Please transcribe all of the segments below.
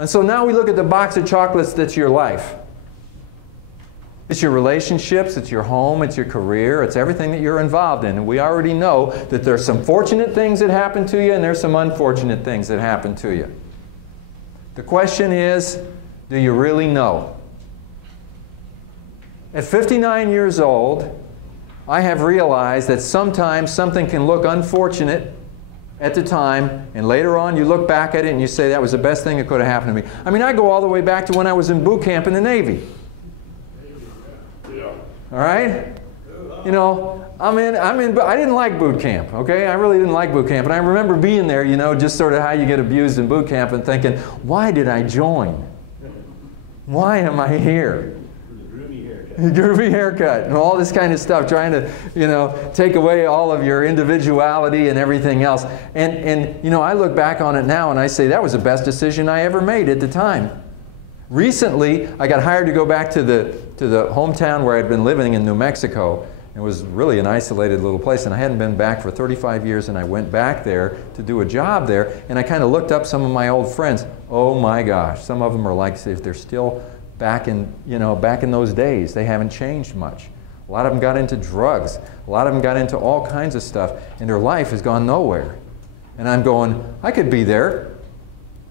And so now we look at the box of chocolates that's your life. It's your relationships, it's your home, it's your career, it's everything that you're involved in. And we already know that there's some fortunate things that happen to you and there's some unfortunate things that happen to you. The question is, do you really know? At 59 years old, I have realized that sometimes something can look unfortunate at the time, and later on you look back at it and you say, that was the best thing that could have happened to me. I mean, I go all the way back to when I was in boot camp in the Navy. All right? You know, I didn't like boot camp, okay? I really didn't like boot camp. And I remember being there, you know, just sort of how you get abused in boot camp and thinking, why did I join? Why am I here? Groovy haircut and all this kind of stuff, trying to, you know, take away all of your individuality and everything else. And you know, I look back on it now and I say that was the best decision I ever made at the time. Recently, I got hired to go back to the hometown where I'd been living in New Mexico. It was really an isolated little place, and I hadn't been back for 35 years, and I went back there to do a job there, and I kind of looked up some of my old friends. Oh my gosh, some of them are like, they're still back in, you know, back in those days. They haven't changed much. A lot of them got into drugs. A lot of them got into all kinds of stuff, and their life has gone nowhere. And I'm going, I could be there.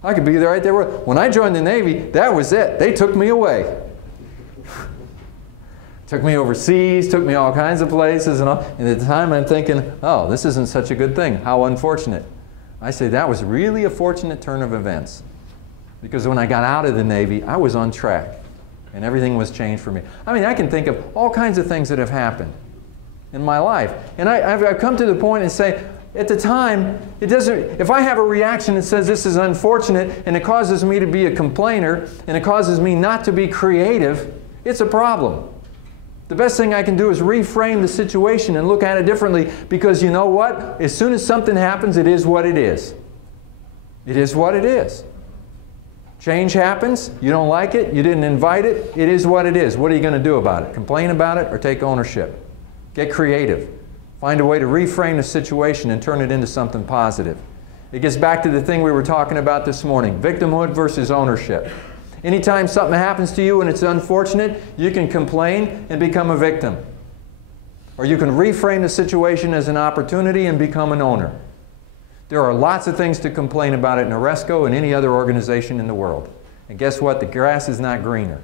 I could be there right there. When I joined the Navy, that was it. They took me away. Took me overseas, took me all kinds of places, and all. And at the time I'm thinking, oh, this isn't such a good thing. How unfortunate. I say that was really a fortunate turn of events. Because when I got out of the Navy, I was on track. And everything was changed for me. I mean, I can think of all kinds of things that have happened in my life. And I've come to the point and say, at the time, it doesn't, if I have a reaction that says this is unfortunate and it causes me to be a complainer and it causes me not to be creative, it's a problem. The best thing I can do is reframe the situation and look at it differently, because you know what? As soon as something happens, it is what it is. It is what it is. Change happens, you don't like it, you didn't invite it, it is what it is. What are you going to do about it? Complain about it or take ownership? Get creative. Find a way to reframe the situation and turn it into something positive. It gets back to the thing we were talking about this morning, victimhood versus ownership. Anytime something happens to you and it's unfortunate, you can complain and become a victim. Or you can reframe the situation as an opportunity and become an owner. There are lots of things to complain about at Noresco and any other organization in the world. And guess what? The grass is not greener.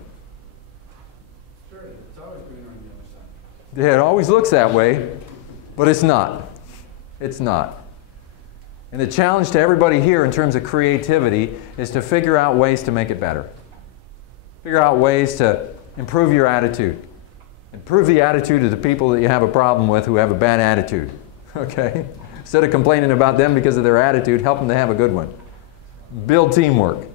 Sure, it's always greener on the other side. Yeah, it always looks that way, but it's not. It's not. And the challenge to everybody here in terms of creativity is to figure out ways to make it better. Figure out ways to improve your attitude. Improve the attitude of the people that you have a problem with who have a bad attitude. Okay? Instead of complaining about them because of their attitude, help them to have a good one. Build teamwork.